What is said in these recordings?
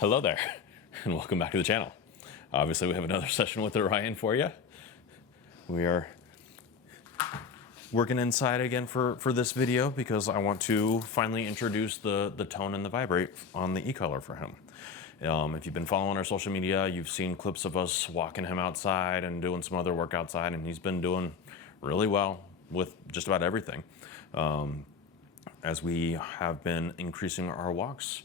Hello there, and welcome back to the channel. Obviously, we have another session with Orion for you. We are working inside again for this video because I want to finally introduce the tone and the vibrate on the e-collar for him. If you've been following our social media, you've seen clips of us walking him outside and doing some other work outside, and he's been doing really well with just about everything. As we have been increasing our walks,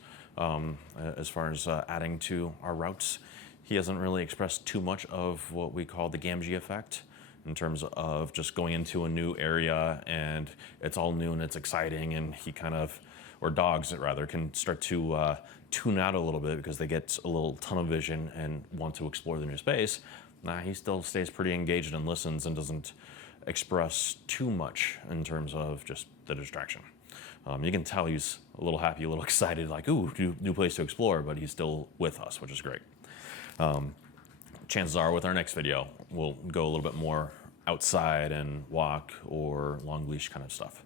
as far as adding to our routes, he hasn't really expressed too much of what we call the Gamgee effect in terms of just going into a new area and it's all new and it's exciting, and he kind of, or dogs rather, can start to tune out a little bit because they get a little tunnel vision and want to explore the new space. Nah, he still stays pretty engaged and listens and doesn't express too much in terms of just the distraction. You can tell he's a little happy, a little excited, like, ooh, new place to explore, but he's still with us, which is great. Chances are with our next video, we'll go a little bit more outside and walk or long leash kind of stuff.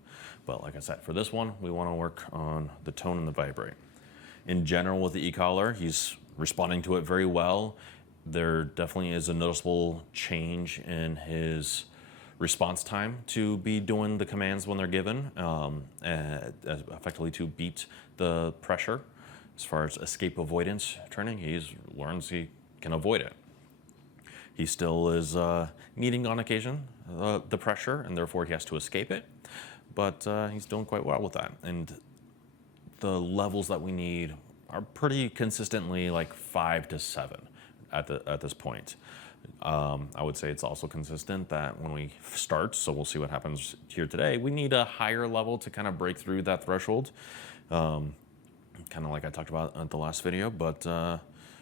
But like I said, for this one, we want to work on the tone and the vibrate. In general with the e-collar, he's responding to it very well. There definitely is a noticeable change in his response time to be doing the commands when they're given, effectively to beat the pressure. As far as escape avoidance training, he learns he can avoid it. He still is needing on occasion the pressure, and therefore he has to escape it, but he's doing quite well with that. And the levels that we need are pretty consistently like 5 to 7 at this point. I would say it's also consistent that when we start, so we'll see what happens here today, we need a higher level to kind of break through that threshold, kind of like I talked about at the last video. But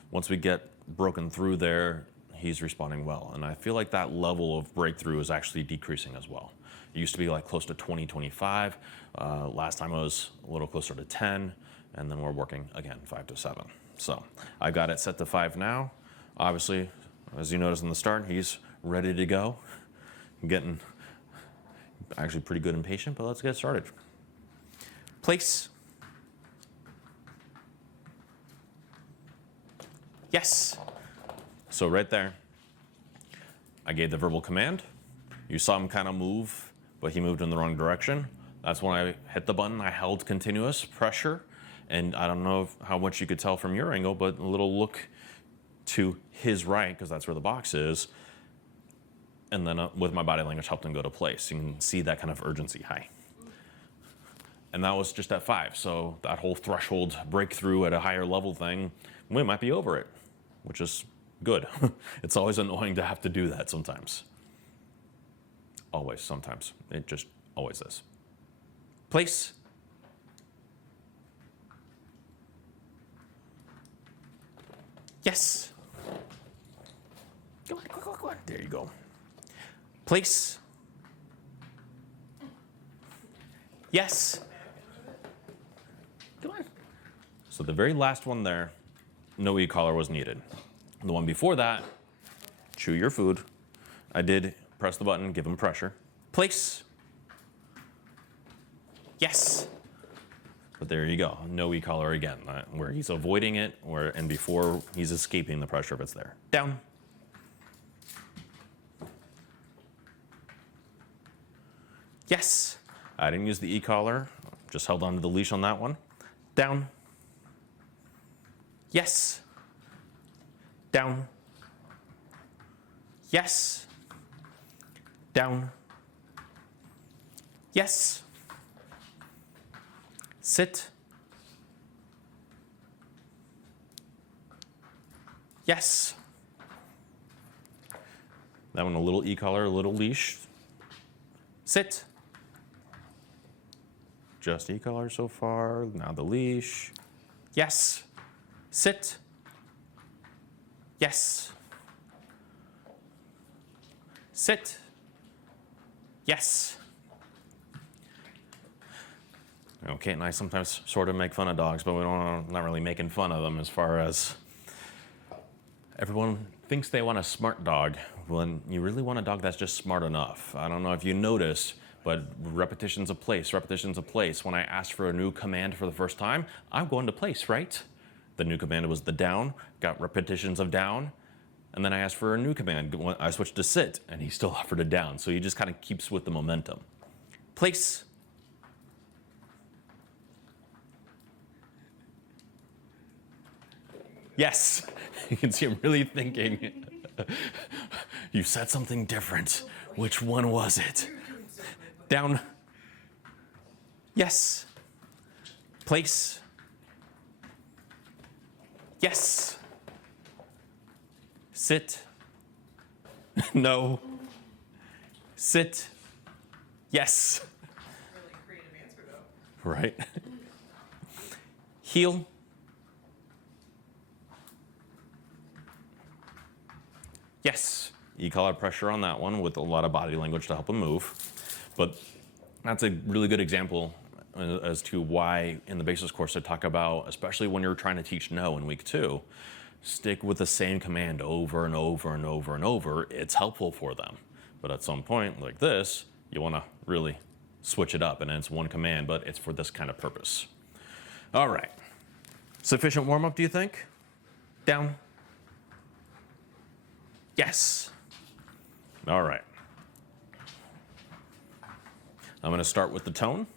once we get broken through there, he's responding well. And I feel like that level of breakthrough is actually decreasing as well. It used to be like close to 20, 25. Last time I was a little closer to 10, and then we're working again 5 to 7. So I've got it set to 5 now. Obviously, as you noticed in the start, he's ready to go. Getting actually pretty good and patient, but let's get started. Place. Yes. So right there, I gave the verbal command. You saw him kind of move, but he moved in the wrong direction. That's when I hit the button. I held continuous pressure, and I don't know how much you could tell from your angle, but a little look to his right, because that's where the box is, and then with my body language helped him go to place. You can see that kind of urgency high. And that was just at 5, so that whole threshold breakthrough at a higher level thing, we might be over it, which is good. It's always annoying to have to do that sometimes. Always, sometimes. It just always is. Place. Yes. Come on, come on. There you go. Place. Yes. Come on. So the very last one there, no e-collar was needed. The one before that, chew your food. I did press the button, give him pressure. Place. Yes. But there you go, no e-collar again, where he's avoiding it, and before he's escaping the pressure if it's there. Down. Yes. I didn't use the e-collar, just held onto the leash on that one. Down. Yes. Down. Yes. Down. Yes. Sit. Yes. That one a little e-collar, a little leash. Sit. Just e-collar so far, now the leash. Yes. Sit. Yes. Sit. Yes. You know, Kate and I sometimes sort of make fun of dogs, but not really making fun of them as far as everyone thinks they want a smart dog when you really want a dog that's just smart enough. I don't know if you notice, but repetition's a place, repetition's a place. When I ask for a new command for the first time, I'm going to place, right? The new command was the down, got repetitions of down, and then I asked for a new command. I switched to sit, and he still offered a down. So he just kind of keeps with the momentum. Place. Yes, you can see him really thinking. You said something different. Which one was it? Down. Yes. Place. Yes. Sit. No. Sit. Yes. Really creative answer though. Right. Heel. Yes. You call out pressure on that one with a lot of body language to help him move. But that's a really good example as to why in the basis course I talk about, especially when you're trying to teach no in week 2, stick with the same command over and over and over and over. It's helpful for them. But at some point like this, you want to really switch it up, and it's one command, but it's for this kind of purpose. All right. Sufficient warm-up, do you think? Down. Yes. All right. I'm going to start with the tone.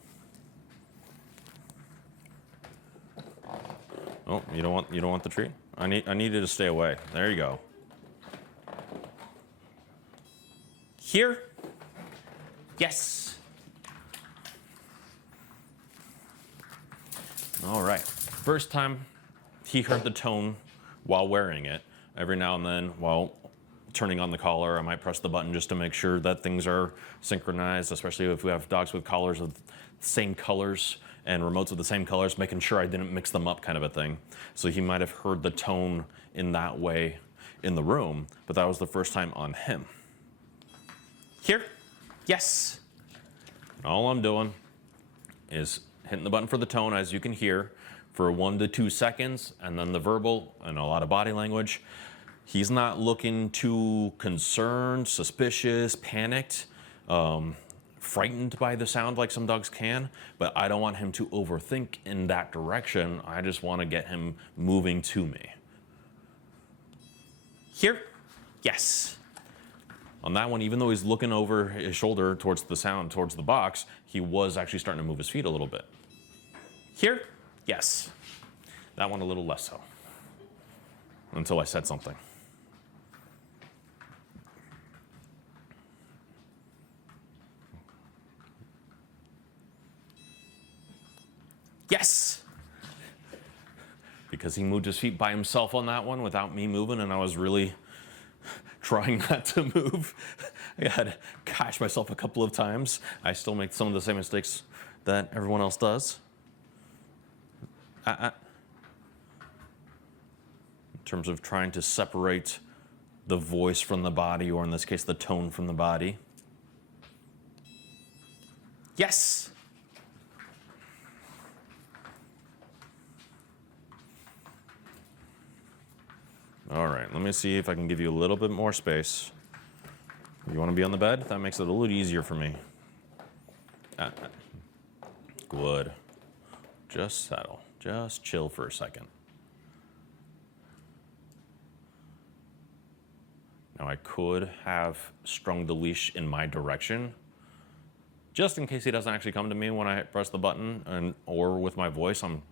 Oh, you don't want the treat? I need you to stay away. There you go. Here. Yes. All right. First time he heard the tone while wearing it. Every now and then while turning on the collar, I might press the button just to make sure that things are synchronized, especially if we have dogs with collars of the same colors and remotes with the same colors, making sure I didn't mix them up kind of a thing. So he might have heard the tone in that way in the room, but that was the first time on him. Here, yes. All I'm doing is hitting the button for the tone, as you can hear, for 1 to 2 seconds, and then the verbal and a lot of body language. He's not looking too concerned, suspicious, panicked, frightened by the sound like some dogs can, but I don't want him to overthink in that direction. I just want to get him moving to me. Here, yes. On that one, even though he's looking over his shoulder towards the sound, towards the box, he was actually starting to move his feet a little bit. Here, yes. That one a little less so, until I said something. Yes! Because he moved his feet by himself on that one without me moving, and I was really trying not to move. I had to catch myself a couple of times. I still make some of the same mistakes that everyone else does. In terms of trying to separate the voice from the body, or in this case, the tone from the body. Yes! All right, let me see if I can give you a little bit more space. You want to be on the bed? That makes it a little easier for me. Good. Just settle. Just chill for a second. Now I could have strung the leash in my direction, just in case he doesn't actually come to me when I press the button, or with my voice. I'm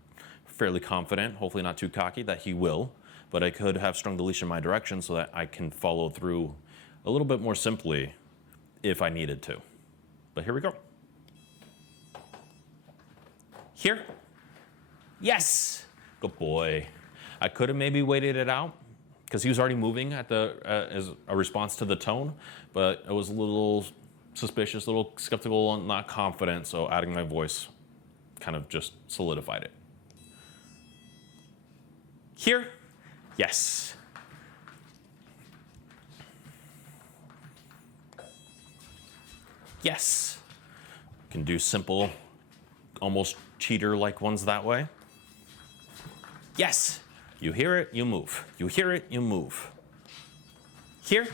fairly confident, hopefully not too cocky, that he will. But I could have strung the leash in my direction so that I can follow through a little bit more simply if I needed to. But here we go. Here. Yes. Good boy. I could have maybe waited it out because he was already moving at as a response to the tone, but I was a little suspicious, a little skeptical, and not confident, so adding my voice kind of just solidified it. Here. Yes. Yes. Can do simple, almost cheater-like ones that way. Yes. You hear it, you move. You hear it, you move. Here?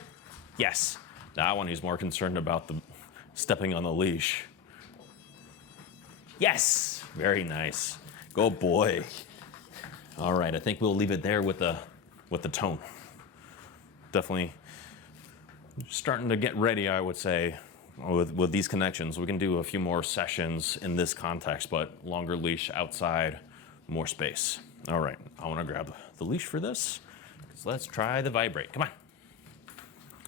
Yes. That one he's more concerned about the stepping on the leash. Yes. Very nice. Go boy. All right, I think we'll leave it there with the tone. Definitely starting to get ready, I would say, with these connections. We can do a few more sessions in this context, but longer leash outside, more space. All right, I want to grab the leash for this. So let's try the vibrate. Come on.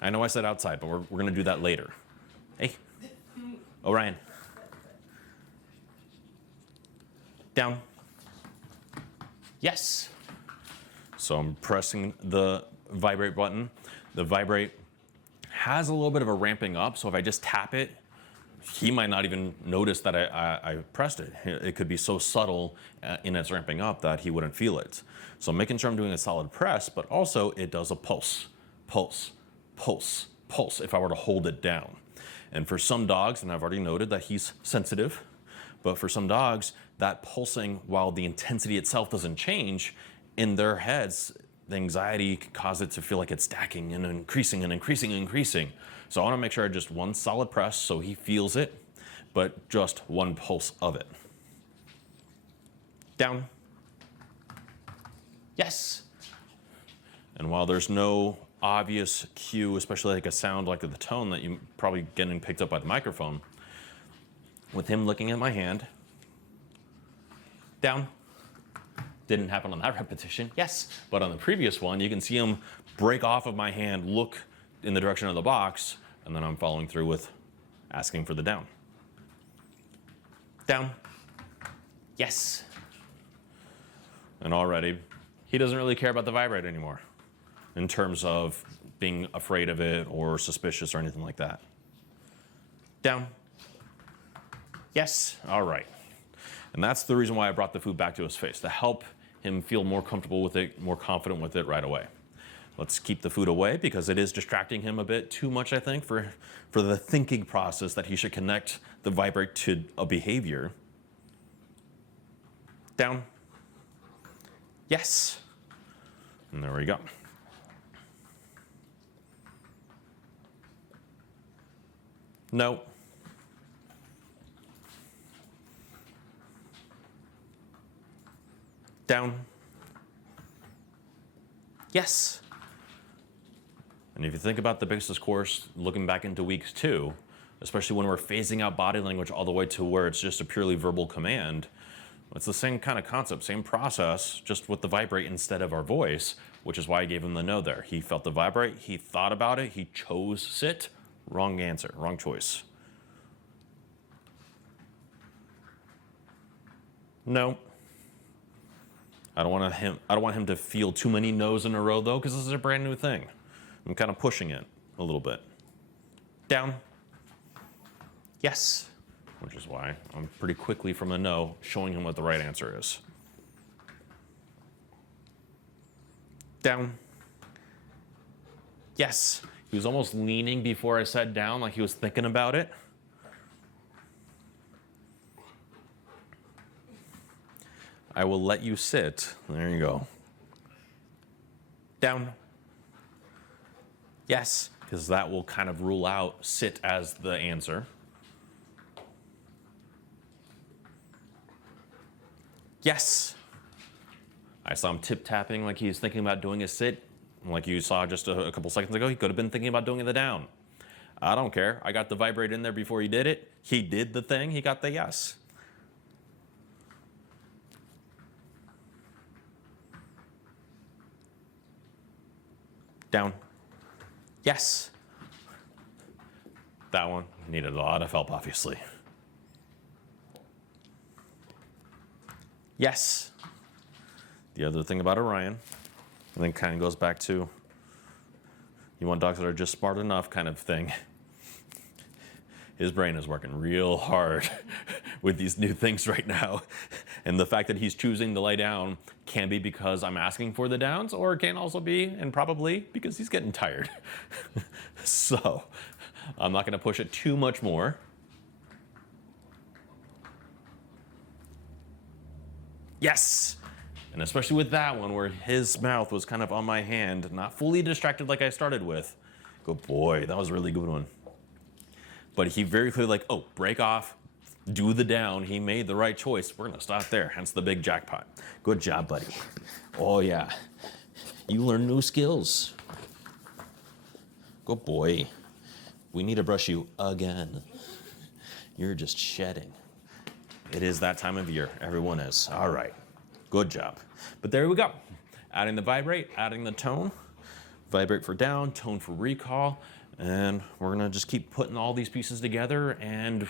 I know I said outside, but we're going to do that later. Hey, Orion. Down. Yes. So I'm pressing the vibrate button. The vibrate has a little bit of a ramping up, so if I just tap it, he might not even notice that I pressed it. It could be so subtle in its ramping up that he wouldn't feel it. So I'm making sure I'm doing a solid press, but also it does a pulse, pulse, pulse, pulse if I were to hold it down. And for some dogs, and I've already noted that he's sensitive, but for some dogs, that pulsing, while the intensity itself doesn't change, in their heads, the anxiety can cause it to feel like it's stacking and increasing and increasing and increasing. So I want to make sure I just one solid press so he feels it, but just one pulse of it. Down. Yes. And while there's no obvious cue, especially like a sound like the tone that you probably getting picked up by the microphone, with him looking at my hand, down. Didn't happen on that repetition, yes. But on the previous one, you can see him break off of my hand, look in the direction of the box, and then I'm following through with asking for the down. Down. Yes. And already, he doesn't really care about the vibrate anymore in terms of being afraid of it or suspicious or anything like that. Down. Yes. All right. And that's the reason why I brought the food back to his face, to help him feel more comfortable with it, more confident with it right away. Let's keep the food away because it is distracting him a bit too much, I think, for the thinking process that he should connect the vibrate to a behavior. Down. Yes. And there we go. No. Down. Yes. And if you think about the basis course, looking back into week 2, especially when we're phasing out body language all the way to where it's just a purely verbal command, it's the same kind of concept, same process, just with the vibrate instead of our voice, which is why I gave him the no there. He felt the vibrate, he thought about it, he chose sit. Wrong answer, wrong choice. No. I don't want him to feel too many no's in a row though, because this is a brand new thing. I'm kind of pushing it a little bit. Down. Yes. Which is why I'm pretty quickly from a no showing him what the right answer is. Down. Yes. He was almost leaning before I said down, like he was thinking about it. I will let you sit. There you go. Down. Yes, because that will kind of rule out sit as the answer. Yes. I saw him tip-tapping like he's thinking about doing a sit. Like you saw just a couple seconds ago, he could have been thinking about doing the down. I don't care. I got the vibrate in there before he did it. He did the thing. He got the yes. Down. Yes. That one needed a lot of help, obviously. Yes. The other thing about Orion, and then kind of goes back to you want dogs that are just smart enough kind of thing. His brain is working real hard with these new things right now. And the fact that he's choosing to lay down can be because I'm asking for the downs, or it can also be, and probably, because he's getting tired. So I'm not going to push it too much more. Yes. And especially with that one where his mouth was kind of on my hand, not fully distracted like I started with. Good boy, that was a really good one. But he very clearly like, oh, break off, do the down. He made the right choice. We're gonna stop there, hence the big jackpot. Good job, buddy. Oh yeah, you learn new skills. Good boy. We need to brush you again. You're just shedding. It is that time of year. Everyone is. All right. Good job. But there we go. Adding the vibrate, adding the tone. Vibrate for down, tone for recall. And we're going to just keep putting all these pieces together and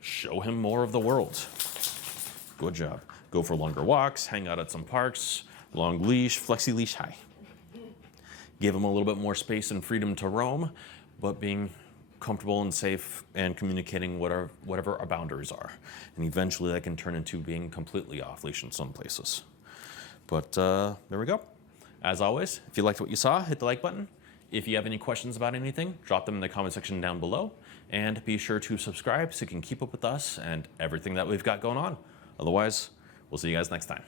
show him more of the world. Good job. Go for longer walks, hang out at some parks, long leash, flexi leash high. Give him a little bit more space and freedom to roam, but being comfortable and safe and communicating whatever our boundaries are. And eventually that can turn into being completely off leash in some places. But there we go. As always, if you liked what you saw, hit the like button. If you have any questions about anything, drop them in the comment section down below. And be sure to subscribe so you can keep up with us and everything that we've got going on. Otherwise, we'll see you guys next time.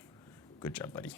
Good job, buddy.